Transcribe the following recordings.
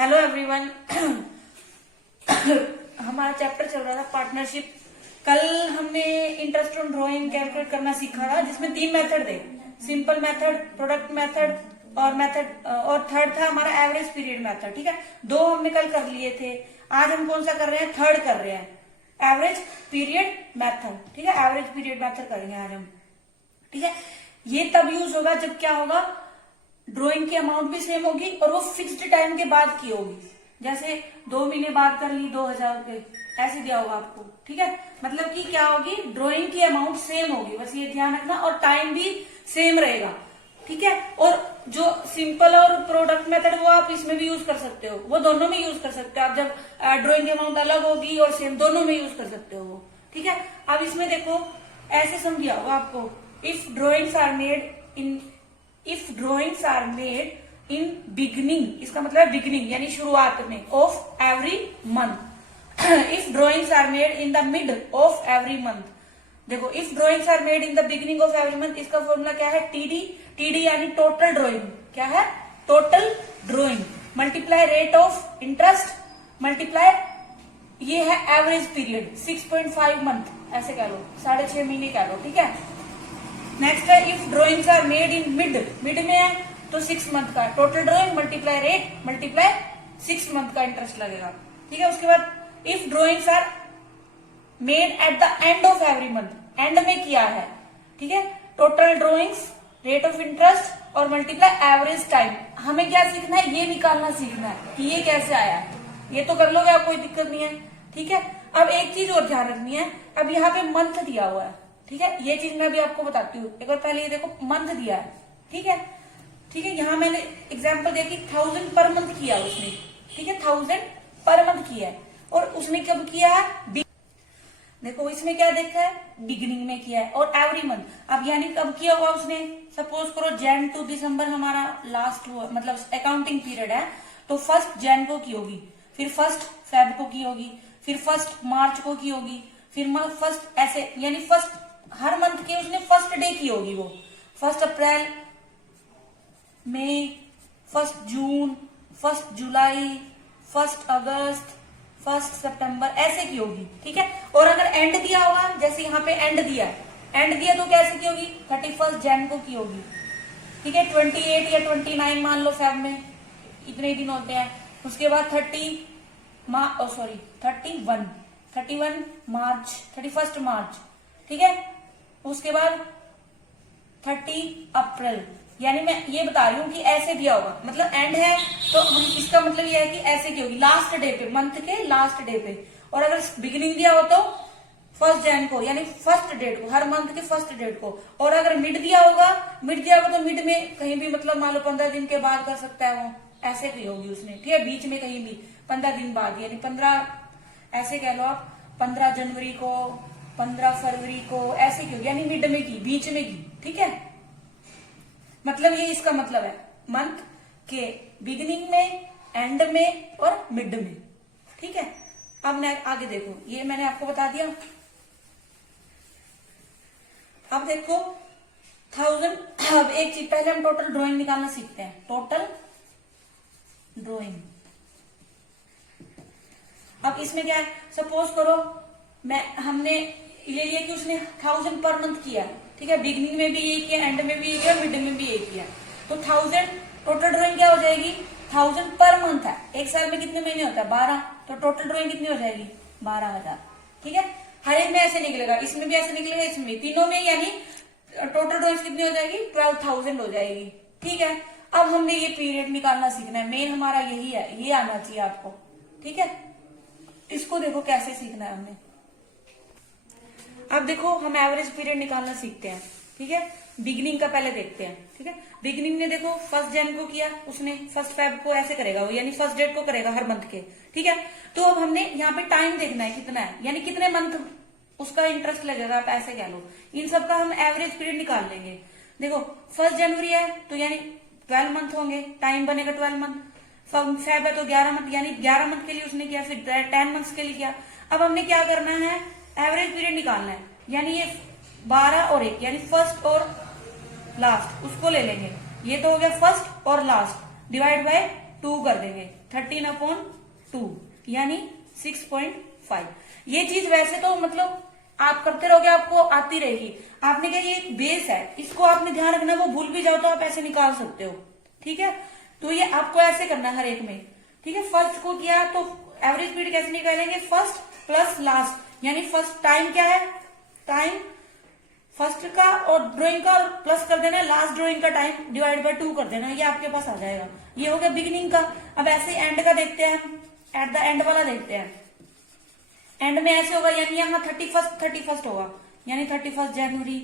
Hello everyone. हमारा chapter चल रहा था पार्टनरशिप। कल हमने इंटरेस्ट ऑन ड्राइंग कैलकुलेट करना सीखा था, जिसमें 3 मेथड थे, सिंपल मेथड, प्रोडक्ट मेथड और थर्ड था हमारा एवरेज पीरियड मेथड। ठीक है, 2 हमने कल कर लिए थे। आज हम कौन सा कर रहे हैं? थर्ड कर रहे हैं, एवरेज पीरियड मेथड। ठीक है, एवरेज पीरियड मेथड करेंगे आज हम। ठीक है, ये तब यूज होगा जब क्या होगा, ड्राइंग की अमाउंट भी सेम होगी और वो फिक्स्ड टाइम के बाद की होगी। जैसे 2 महीने बाद कर ली 2000 रुपए, ऐसे दिया होगा आपको। ठीक है, मतलब कि क्या होगी, ड्राइंग की अमाउंट सेम होगी, बस ये ध्यान रखना, और टाइम भी सेम रहेगा। ठीक है, और जो सिंपल और प्रोडक्ट मेथड वो आप इसमें भी यूज कर सकते हो, वो दोनों में यूज कर सकते हो आप। जब ड्राइंग की अमाउंट अलग होगी और सेम, दोनों में यूज कर सकते हो वो। ठीक है, अब इसमें देखो ऐसे समझिया होगा आपको, if drawings are made in beginning, इसका मतलब है बिगनिंग यानी शुरुआत में, of every month. If drawings are made in the mid of every month. देखो, if drawings are made in the beginning of every month, इसका फॉर्मूला क्या है? टीडी यानी टोटल ड्राइंग। क्या है? Total drawing multiply rate of interest multiply ये है average period 6.5 month, ऐसे कह लो, 6.5 महीने कह लो। ठीक है, नेक्स्ट है if drawings are made in mid में है तो 6 मंथ का total drawing multiply rate multiply 6 month का इंटरेस्ट लगेगा। ठीक है, उसके बाद if drawings are made at the end of every month, end में किया है। ठीक है, total drawings rate of interest और मल्टीप्लाई एवरेज टाइम। हमें क्या सीखना है? ये निकालना सीखना है कि ये कैसे आया। ये तो कर लोगे आप, कोई दिक्कत नहीं है। ठीक है, अब एक चीज और ध्यान रखनी है, अब यहाँ पे मंथ दिया हुआ है। ठीक है, ये चीज मैं भी आपको बताती हूँ। एक बार पहले ये देखो, मंथ दिया है। ठीक है, ठीक है, यहाँ मैंने एग्जाम्पल देखी 1000 पर मंथ किया उसने। ठीक है, 1000 पर मंथ किया है, और उसने कब किया है? देखो इसमें क्या देखा है, बिगिनिंग में किया है, और एवरी मंथ। अब यानी कब किया होगा उसने? सपोज करो जैन टू दिसंबर हमारा लास्ट मतलब अकाउंटिंग पीरियड है, तो 1 जैन को की होगी, फिर 1 फेब को की होगी, फिर 1 मार्च को की होगी, फिर 1 ऐसे, यानी 1 हर मंथ के उसने 1 डे की होगी वो। 1 अप्रैल, मई, 1 जून, 1 जुलाई, 1 अगस्त, 1 सितंबर, ऐसे की होगी। ठीक है, और अगर एंड दिया होगा, जैसे यहाँ पे एंड दिया तो कैसे की होगी? 31 जैन को की होगी। ठीक है, 28 या 29 मान लो, फेब में इतने दिन होते हैं। उसके बाद 31 मार्च, 31 मार्च। ठीक है, उसके बाद 30 अप्रैल। यानी मैं ये बता रही हूँ कि ऐसे दिया होगा, मतलब एंड है तो हम इसका मतलब ये है कि ऐसे की होगी, लास्ट डे पे, मंथ के लास्ट डे पे। और अगर बिगिनिंग दिया हो तो 1 जैन को, यानी फर्स्ट डेट को, हर मंथ के फर्स्ट डेट को। और अगर मिड दिया होगा तो मिड में कहीं भी, मतलब मान लो 15 दिन के बाद कर सकता है वो, ऐसे की होगी उसने। ठीक है, बीच में कहीं भी 15 दिन बाद, यानी 15, ऐसे कह लो आप, 15 जनवरी को, 15 फरवरी को, ऐसे की होगी, यानी मिड में की, बीच में की। ठीक है, मतलब ये इसका मतलब है मंथ के बिगिनिंग में, एंड में और मिड में। ठीक है, अब मैं आगे देखो, ये मैंने आपको बता दिया। अब देखो 1000, अब एक चीज पहले हम टोटल ड्राइंग निकालना सीखते हैं। टोटल ड्राइंग, अब इसमें क्या है, सपोज करो हमने ले लिया कि उसने 1000 पर मंथ किया। ठीक है, बिगिनिंग में भी यही किया, एंड में भी यही किया, मिड में भी यही किया, तो 1000 टोटल ड्राइंग क्या हो जाएगी? 1000 पर मंथ है, एक साल में कितने महीने होता है? 12, तो टोटल ड्राइंग कितनी हो जाएगी? 12,000। ठीक है, हर एक में ऐसे निकलेगा, इसमें भी ऐसे निकलेगा, इसमें भी, तीनों में, यानी टोटल ड्राइंग कितनी हो जाएगी? 12,000 हो जाएगी। ठीक है, अब हमने ये पीरियड निकालना सीखना है, मेन हमारा यही है, ये आना चाहिए आपको। ठीक है, इसको देखो कैसे सीखना है हमने। अब देखो हम एवरेज पीरियड निकालना सीखते हैं। ठीक है, बिगिनिंग का पहले देखते हैं। ठीक है, बिगिनिंग ने देखो 1 जैन को किया उसने, 1 फेब को ऐसे करेगा वो, यानी 1 डेट को करेगा हर मंथ के। ठीक है, तो अब हमने यहाँ पे टाइम देखना है कितना है, यानी कितने मंथ उसका इंटरेस्ट लगेगा, आप ऐसे कह लो। इन सब का हम एवरेज पीरियड निकाल लेंगे। देखो 1 जनवरी है तो यानी 12 मंथ होंगे, टाइम बनेगा 12 मंथ। फेब है तो 11 मंथ, यानी 11 मंथ के लिए उसने किया, फिर 10 मंथ्स के लिए किया। अब हमने क्या करना है? एवरेज पीरियड निकालना है, यानी ये 12 और 1, यानी फर्स्ट और लास्ट, उसको ले लेंगे। ये तो हो गया फर्स्ट और लास्ट, डिवाइड बाय 2 कर देंगे, 13/2 यानी 6.5। ये चीज वैसे तो मतलब आप करते रहोगे आपको आती रहेगी। आपने क्या, ये एक बेस है, इसको आपने ध्यान रखना, वो भूल भी जाओ तो आप ऐसे निकाल सकते हो। ठीक है, तो ये आपको ऐसे करना है हर एक में। ठीक है, फर्स्ट को किया तो एवरेज स्पीड कैसे निकालेंगे, फर्स्ट प्लस लास्ट, यानी फर्स्ट टाइम क्या है, टाइम फर्स्ट का और ड्राइंग का और प्लस कर देना, लास्ट ड्राइंग का टाइम डिवाइड बाय 2 कर देना, ये आपके पास आ जाएगा। ये हो गया बिगिनिंग का। अब ऐसे एंड का देखते हैं हम, एट द एंड वाला देखते हैं। एंड में ऐसे होगा, यानी यहाँ 31st होगा, यानी 31 जनवरी,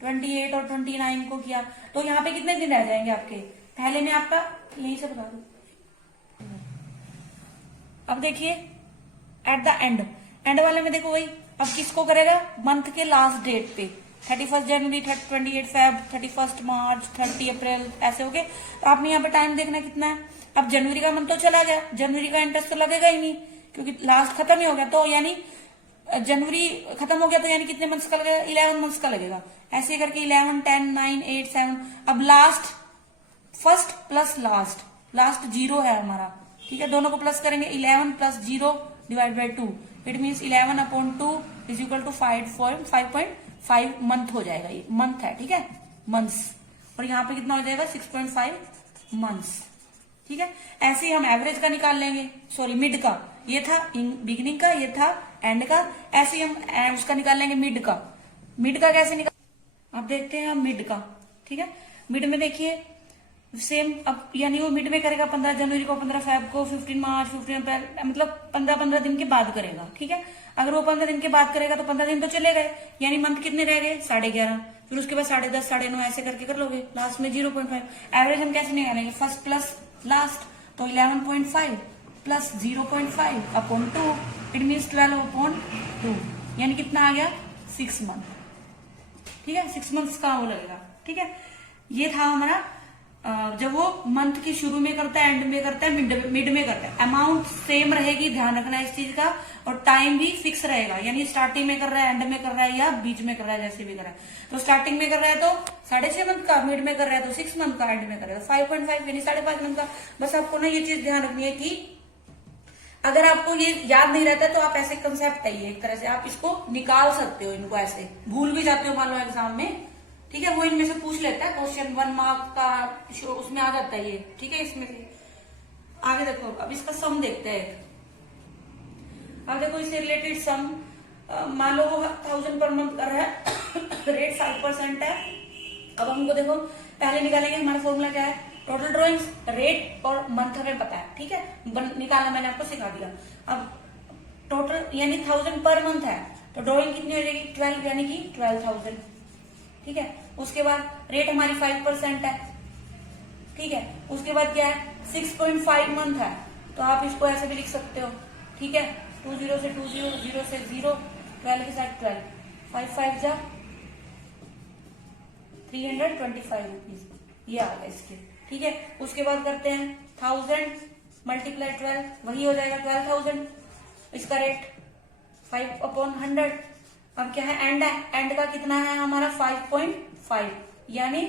28 और 29 को किया तो यहाँ पे कितने दिन रह जाएंगे आपके, पहले में आपका यहीं से बता दो। अब देखिए एट द एंड, एंड वाले में देखो वही, अब किसको करेगा, मंथ के लास्ट डेट पे, 31 जनवरी, 28 फेब, 31 मार्च, 30 अप्रैल, ऐसे हो गए। तो आपने यहाँ पे टाइम देखना कितना है। अब जनवरी का मंथ तो चला गया, जनवरी का इंटरेस्ट तो लगेगा ही नहीं क्योंकि लास्ट खत्म ही हो गया, तो यानी जनवरी खत्म हो गया तो यानी कितने मंथ्स का लगेगा, 11 मंथ्स का लगेगा। ऐसे करके 11, 10, 9, 8, 7। अब last, first plus last, last 0 है हमारा। ठीक है, दोनों को प्लस करेंगे, 11 + 0 divide by 2, it means 11/2 is equal to 5.5 month हो जाएगा। ये मंथ है, ठीक है, मंथ्स। और यहाँ पे कितना हो जाएगा, 6.5 मंथ्स। ठीक है, ऐसे ही हम एवरेज का निकाल लेंगे, सॉरी मिड का, ये था बिगिनिंग का, ये था एंड का। ऐसे ही हम उसका निकाल लेंगे मिड का। मिड का कैसे निकाल, अब देखते हैं हम मिड का। ठीक है, मिड में देखिए सेम, अब यानी वो मिड में करेगा 15 जनवरी को, 15 फेब को, 15 मार्च, 15 अप्रैल, मतलब 15 दिन के बाद करेगा। ठीक है, अगर वो 15 दिन के बाद करेगा तो 15 दिन तो चले गए, यानी मंथ कितने रह गए, 11.5। फिर उसके बाद 10.5, 9.5 ऐसे करके कर लोगे, लास्ट में 0.5। एवरेज हम कैसे निकालेंगे, फर्स्ट प्लस लास्ट, तो 11.5 प्लस 0.5/2, इट मीन्स 12/2, यानी कितना आ गया, 6 मंथ। ठीक है, 6 मंथ्स का वो लगेगा। ठीक है, ये था हमारा जब वो मंथ के शुरू में करता है, एंड में करता है, मिड में करता है। अमाउंट सेम रहेगी, ध्यान रखना इस चीज का, और टाइम भी फिक्स रहेगा, यानी स्टार्टिंग में कर रहा है, एंड में कर रहा है, या बीच में कर रहा है, जैसे भी कर रहा है। तो स्टार्टिंग में कर रहा है तो 6.5 मंथ का, मिड में कर रहा है तो 6 मंथ का, एंड में कर रहा है 5.5 यानी 5.5 मंथ का। बस आपको ना ये चीज ध्यान रखनी है कि अगर आपको ये याद नहीं रहता तो आप ऐसे कंसेप्ट है, एक तरह से आप इसको निकाल सकते हो, इनको ऐसे भूल भी जाते हो मान लो एग्जाम में। ठीक है, वो इनमें से पूछ लेता है क्वेश्चन, 1 मार्क का उसमें आ जाता है ये। ठीक है, इसमें आगे देखो, अब इसका सम देखते हैं। अब देखो इससे रिलेटेड सम, मान लो वो 1000 पर मंथ कर रहा है, रेट 5% है। अब हमको देखो पहले निकालेंगे, हमारा फॉर्मूला क्या है, टोटल ड्रॉइंग्स, रेट और मंथ हमें पता है। ठीक है, निकालना मैंने आपको सिखा दिया। अब टोटल यानी 1000 पर मंथ है, तो ड्रॉइंग कितनी हो जाएगी, 12, यानी कि 12,000। ठीक है, उसके बाद रेट हमारी 5% है। ठीक है, उसके बाद क्या है, 6.5 मंथ है, तो आप इसको ऐसे भी लिख सकते हो। ठीक है, 20 से 20, 0 से 0, 12 के साथ 12, 5 5 जा 325 रुपीज, ये आ गया इसके। ठीक है, उसके बाद करते हैं 1000 × 12, वही हो जाएगा 12,000। इसका रेट 5/100। अब क्या है, एंड है, एंड का कितना है हमारा 5.5, यानी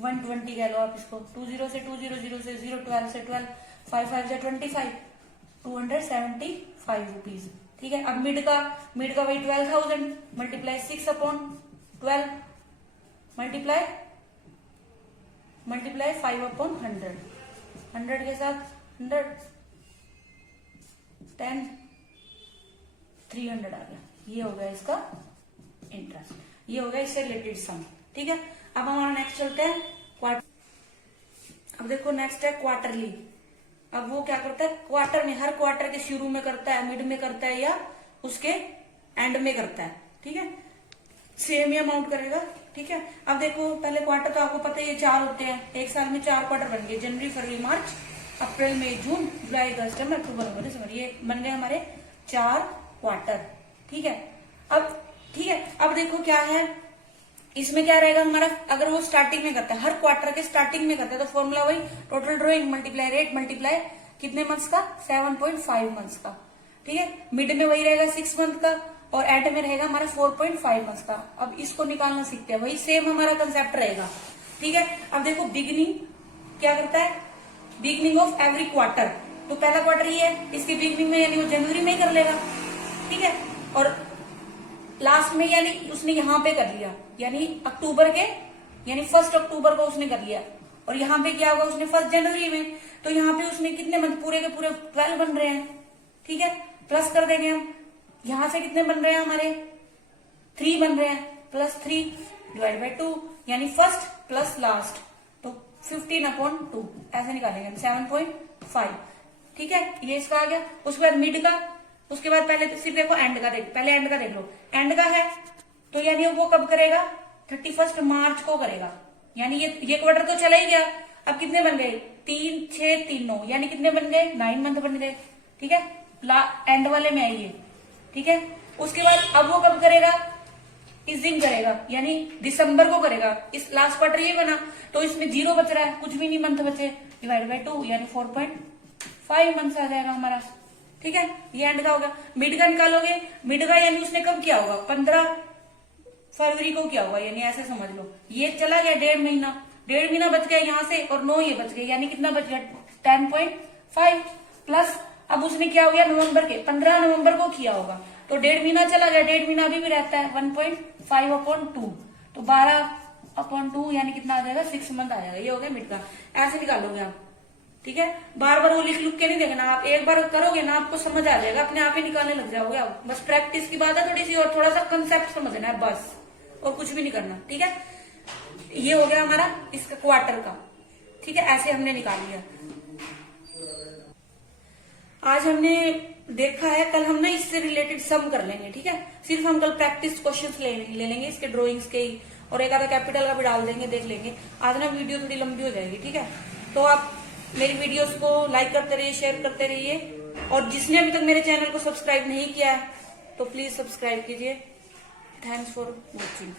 120 कह लो आप इसको। 20 से 20, 0 से 0, 12 से 12, 5 5 जा 25, 275 रुपीज। ठीक है, अब मिड का वही 12,000 × 6/12 मल्टीप्लाई 5/100, 100 के साथ 100, 10, 300 आ गया। ये हो गया इसका इंटरेस्ट, ये हो गया इससे रिलेटेड सम। ठीक है, अब हमारा नेक्स्ट चलते हैं क्वार्टर। अब देखो नेक्स्ट है क्वार्टरली। अब वो क्या करता है, क्वार्टर में, हर क्वार्टर के शुरू में करता है, मिड में करता है, या उसके एंड में करता है। ठीक है, सेम ही अमाउंट करेगा। ठीक है, अब देखो पहले क्वार्टर तो आपको पता है ये 4 होते हैं, एक साल में 4 क्वार्टर बन गए, जनवरी, फरवरी, मार्च, अप्रैल, मई, जून, जुलाई, अगस्त, सितंबर, अक्टूबर, नवंबर, दिसंबर, ये बन गए हमारे 4 क्वार्टर। ठीक है, अब देखो क्या है, इसमें क्या रहेगा हमारा, अगर वो स्टार्टिंग में करता है, हर क्वार्टर के स्टार्टिंग में करता है, तो फॉर्मूला वही, total drawing multiply rate multiply कितने मंथ्स का, 7.5 मंथ्स का। ठीक है, मिड में वही रहेगा 6 मंथ का, और एंड में रहेगा हमारा 4.5 मंथ्स का। अब इसको निकालना सीखते हैं, वही सेम हमारा कंसेप्ट रहेगा। ठीक है, अब देखो बिगिनिंग क्या करता है, बिगनिंग ऑफ एवरी क्वार्टर। तो पहला क्वार्टर ये है, इसके बिगनिंग में यानी वो जनवरी में ही कर लेगा, ठीक है। और लास्ट में यानी उसने यहाँ पे कर लिया, यानी अक्टूबर के, यानी 1 अक्टूबर को उसने कर लिया। और यहाँ पे क्या होगा, उसने 1 जनवरी में, तो यहाँ पे उसने कितने मंथ पूरे के पूरे 12 बन रहे हैं, ठीक है। प्लस कर देंगे हम, यहां से कितने बन रहे हैं हमारे 3 बन रहे हैं, +3 डिवाइड बाई 2 यानी फर्स्ट प्लस लास्ट, तो 15/2 ऐसे निकालेंगे हम 7.5, ठीक है। ये इसका आ गया। उसके बाद मिड का, उसके बाद पहले तो सिर्फ देखो एंड का पहले एंड का देख लो। एंड का है तो यानी वो कब करेगा, 31 मार्च को करेगा, यानी ये क्वार्टर तो चला ही गया। अब कितने बन गए, 3, 6, 3, 9 यानी कितने बन गए, 9 मंथ बन गए, ठीक है। एंड वाले में है ये, ठीक है। उसके बाद अब वो कब करेगा, इस दिन करेगा, यानी दिसंबर को करेगा। इस लास्ट क्वार्टर ये बना तो इसमें 0 बच रहा है, कुछ भी नहीं मंथ बचे, डिवाइड बाई 2 यानी 4.5 मंथ आ जाएगा हमारा, ठीक है। ये एंड का होगा। मिड का निकालोगे, मिड का यानी उसने कब किया होगा, 15 फरवरी को किया होगा, यानी ऐसे समझ लो। ये चला गया 1.5 महीना बच गया यहाँ से, और 9 ये बच गए, यानी कितना बच गया 10.5 प्लस। अब उसने क्या हो गया, नवंबर के 15 नवंबर को किया होगा, तो 1.5 महीना चला गया, 1.5 महीना अभी भी रहता है, 1.5/2 तो 12/2 यानी कितना आ जाएगा, 6 मंथ आ जाएगा। ये हो गया मिड का, ऐसे निकालोगे आप, ठीक है। बार बार वो लिख के नहीं देखना, आप एक बार करोगे ना आपको समझ आ जाएगा, अपने आप ही निकालने लग जाओगे आप। बस प्रैक्टिस की बात है थोड़ी सी, और थोड़ा सा कंसेप्ट समझना है बस, और कुछ भी नहीं करना, ठीक है। ये हो गया हमारा इसका क्वार्टर का, ठीक है। ऐसे हमने निकाल लिया। आज हमने देखा है, कल हम ना इससे रिलेटेड सम कर लेंगे, ठीक है। सिर्फ हम कल प्रैक्टिस क्वेश्चंस ले लेंगे इसके ड्राइंग्स के ही, और एक आधा कैपिटल का भी डाल देंगे, देख लेंगे। आज ना वीडियो थोड़ी लंबी हो जाएगी, ठीक है। तो आप मेरी वीडियोस को लाइक करते रहिए, शेयर करते रहिए, और जिसने अभी तक मेरे चैनल को सब्सक्राइब नहीं किया है तो प्लीज सब्सक्राइब कीजिए। Thanks for watching.